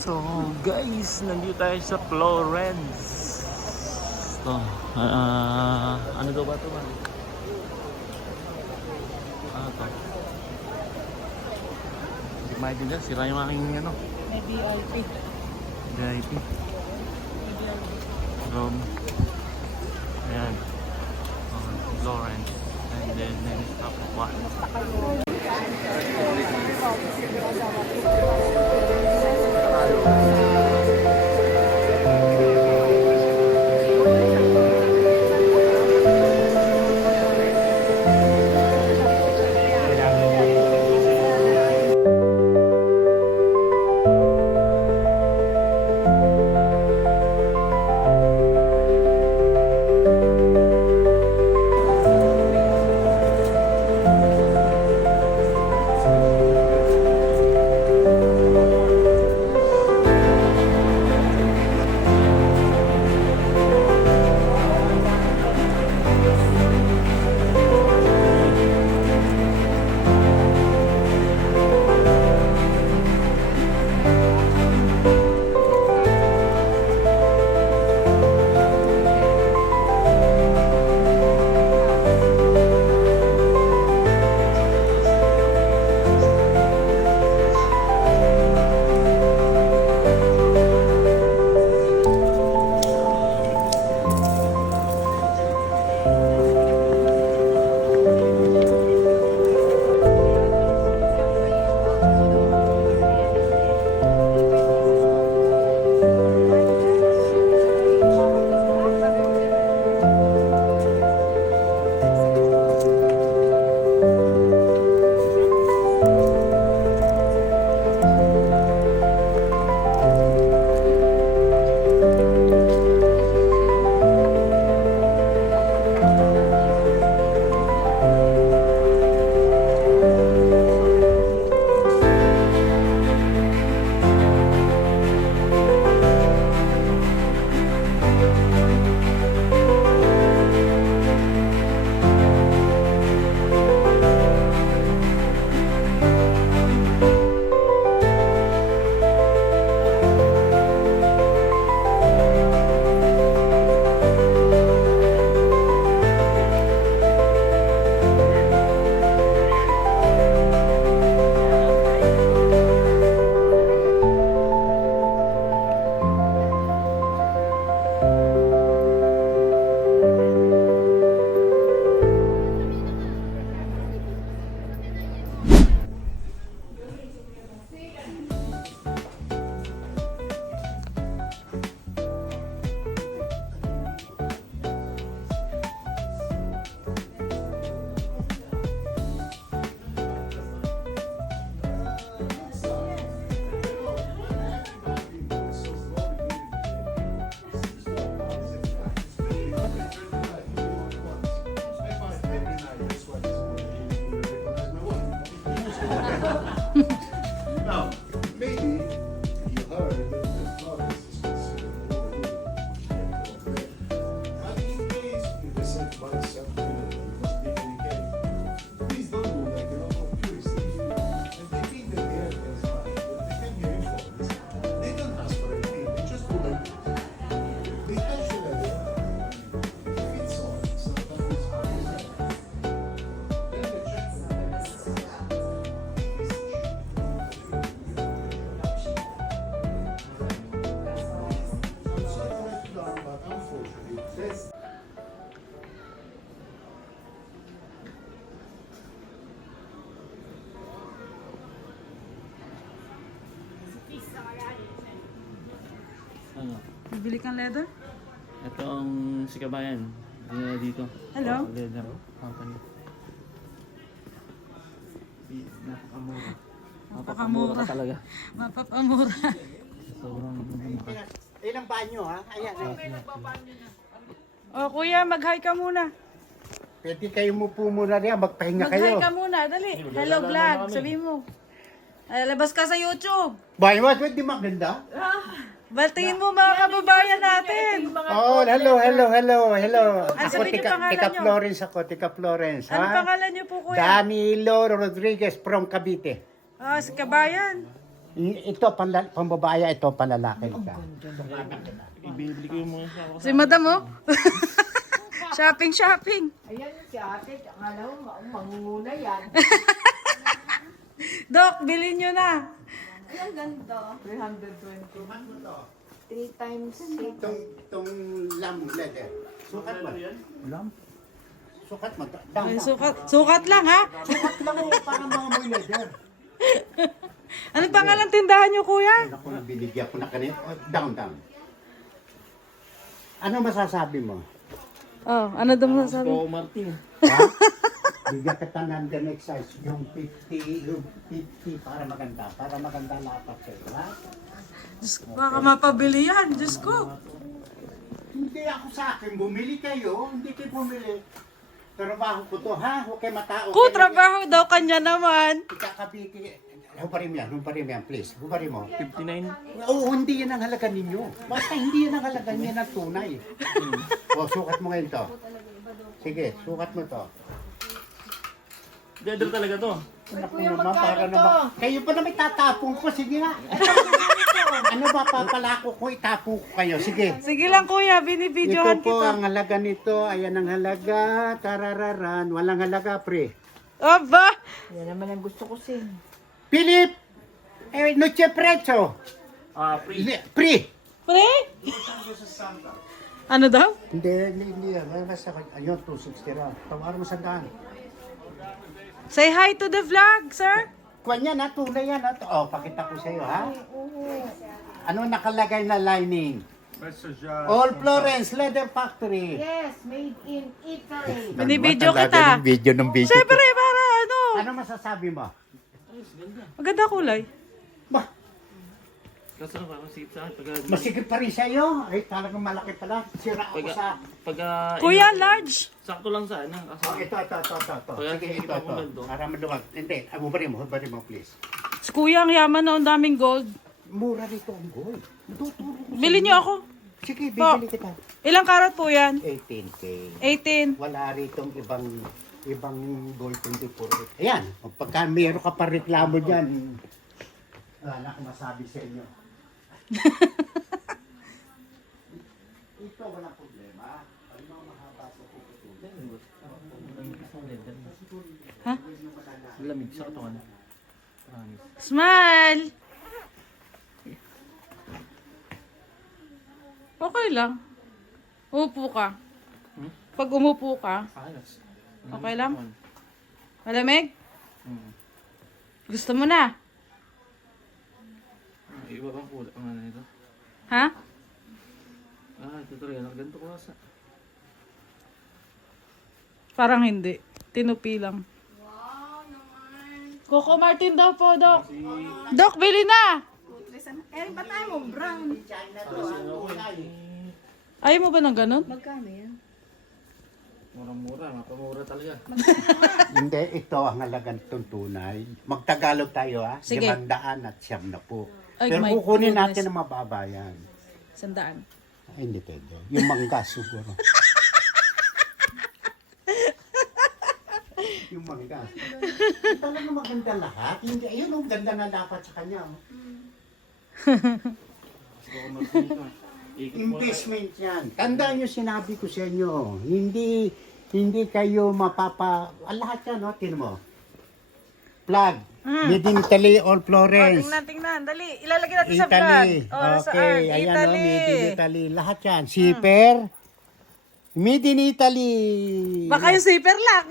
So guys, nandito tayo sa Florence. So, ano daw ba ito ba? Ano to? Hindi maintindihan, sira yung aking ano. May VIP. VIP. Room. Ayan. Florence. And then next stop one. Now, maybe you heard that Florence is considered overruled. But in case you decide by yourself, you must be dedicated. Please don't do like a lot of tourists. And they think that they have their money, but they can get informed. They don't ask for anything, they just do like this. They touch the level. If it's on, sometimes it's hard. Then they check. I'm sorry to let you down, but unfortunately, that's Ano? Bibili kang leather? Ito ang si Kabayan. Dito. Hello? Leather company. Napakamura. Napakamura ka talaga. Mapapamura. Sobrang mura. Ilang banyo ha? Ayan. O kuya, mag-hi ka muna. Pwede kayo mo po muna riyan, magpahinga Mag-hi kayo. ka muna, dali. Hello vlog, sabihin mo. Ay, labas ka sa YouTube. Bay, what? Di maganda? Baltingin mo mga kababayan natin. Oh, hello. Ako, sabihin niyo pangalan tika niyo. Florence ako, tika Florence. Ano Ha? pangalan niyo po kuya? Danilo Rodriguez from Cavite. Ah, si Kabayan. Ito, pambabae, ito, panlalaki ka. Ibibili ko yung mga sa ako. Si madam, oh. Shopping, shopping. Ayan si ate, akala mo mangunguna yan. Dok, bilhin nyo na. Ayan, ganito. 320. 3 times 6. Itong lamb leather. Sukat mo. Lamb? Sukat mo. Down, Ay, down. sukat lang, ha? Sukat lang mo, para mga may leather. Ano pangalan tindahan nyo, kuya? Ako na binigyan ko na kanina. Down, down. Ano masasabi mo? Oh, ano daw masasabi? Oo, Martin. Ha? Bigyan kita ng the next size. Yung 50 para maganda. Para maganda lapat sa'yo. Ha? Diyos ko, baka mapabili yan. Diyos ko. Hindi ako sa akin. Bumili kayo. Hindi kayo bumili. Trabaho ko to, ha? Huwag kayo matao. Ku, trabaho daw kanya naman. Ikakabiki. Hubarin mo yan, please. Hubarin mo. 59. Oo, hindi yan ang halaga ninyo. Basta hindi yan ang halaga niya ng tunay. O, sukat mo ngayon to. Sige, sukat mo to. Leather talaga to. Naku naman, para naman. Kayo pa na may tatapong ko. Sige nga. Ano ba papalako ko? Itapong ko kayo. Sige. Sige lang, kuya. Ito Binibidyohan po kita. ang halaga nito. Ayan ang halaga. Tarararan. Walang halaga, pre. Aba! Yan naman ang gusto ko sin. Philip! Noche prezzo. Free. Pre! Pre? Ano daw? Hindi yan. Basta, ayun, 260 raw. Tawaran mo sandaan. Say hi to the vlog, sir. Kuwan yan, ha? Tunay yan, ha? Oh, pakita ko sa'yo, ha? Ano nakalagay na lining? All Florence Leather Factory. Yes, made in Italy. Binibidyo kita. Video ng video. Siyempre, para ano? Ano masasabi mo? Maganda kulay. Bah, Kaso na parang sikip sa akin. Pag, masigit pa rin sa'yo. Ay, talagang malaki pala. Sira ako sa... Kuya, large. Sakto lang sa ano. Oh, Kasi ito. Kaya Sige, sige, ito. ipapagando. Para maluwag. Hindi, hubarin mo, please. Si kuya, ang yaman na ang daming gold. Mura rito ang gold. Tuturo ko. Bili niyo ako. Sige, bibili kita. Ilang karat po yan? 18K. 18. Wala rito ibang gold 24. Ayan, pagka meron ka pa reklamo dyan, wala akong masabi sa inyo. Ito, walang problema. Pag mga mahaba sa puputulin. Ha? lamig sa katawan. Smile! Okay lang. Upo ka. Pag umupo ka, Ayos. okay lang? Malamig? Hmm. Gusto mo na? Iba bang kulay ang ano nito? Ha? Ito talaga. Ganito ko sa... Parang hindi. Tinupi lang. Coco Martin daw po, Dok. Dok, bili na! Eh, ba't tayo mo? Brown. Ayaw mo ba ng ganun? Magkano yan? Murang-mura. Mapamura talaga. Hindi, ito ang halagang tuntunay. Magtagalog tayo ha. Sige. 500 at 7 na po. Ay, Pero my kukunin goodness. natin ang mababa yan. 100. Ay, hindi pwede. Yung mangga siguro. Yung mangga. Talaga maganda lahat. Hindi, ayun ang ganda na dapat sa kanya. Oh. Siguro magpunta. Ikot mo. Investment yan. Tandaan nyo sinabi ko sa inyo. Hindi kayo mapapa... Lahat yan, no? Tingnan mo. Plug. Made in Italy, all Florence. Tingnan. Dali. Ilalagay natin sa vlog. Italy. Oh, saan? Okay, ayan o, Italy. made in Italy. Lahat yan. Zipper. Made in Italy. Baka yung zipper lang.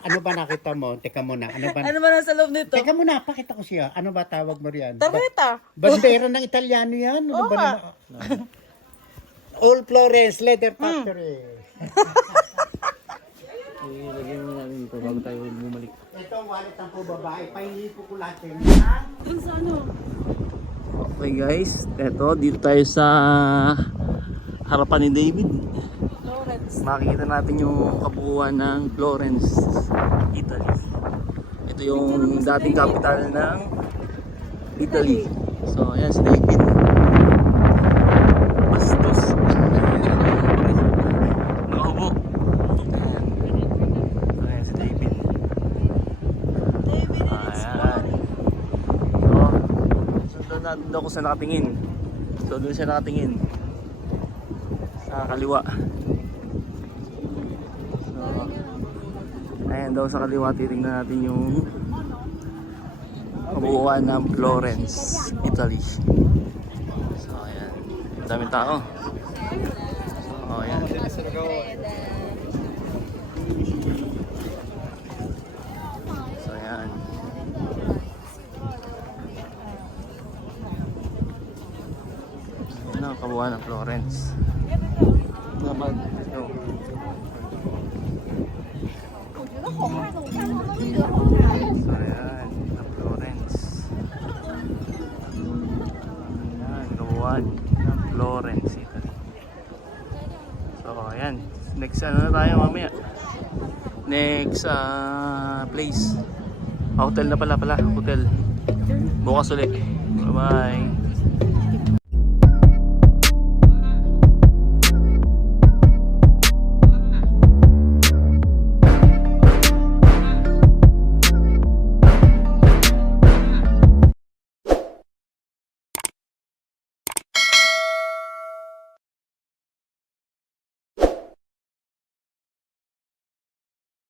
Ano ba nakita mo? Teka muna. Ano ba? Ano ba nasa loob nito? Teka muna, pakita ko siya. Ano ba tawag mo riyan? Tarjeta. Bandera ng Italiano yan. Ano Oo ba nga. naman? All Florence Leather Factory. Ilagyan mo namin dito bago tayo bumalik. Ito ang wallet ng po babae. Pahingi po ko lahat yan. Dun sa ano? Okay guys, eto dito tayo sa harapan ni David. Lawrence. Makikita natin yung kabuuan ng Florence, Italy. Ito yung dating capital ng Italy. So ayan si David. Bastos. Nakaubo. Ayan si David. David and his Ayan. So, natin daw kung saan nakatingin. So doon siya nakatingin. Sa kaliwa. So, ayan daw sa kaliwa, titingnan natin yung kabuuan ng Florence, Italy. So ayan, daming tao. So ayan. So ayan. Yan ang kabuuan ng Florence. Naman. So, so ayan, ang Florence. Ayan, kabuuan ng Florence, Italy. So ayan, next ano na tayo mamaya? Next place. Hotel na pala, hotel. Bukas ulit. Bye bye.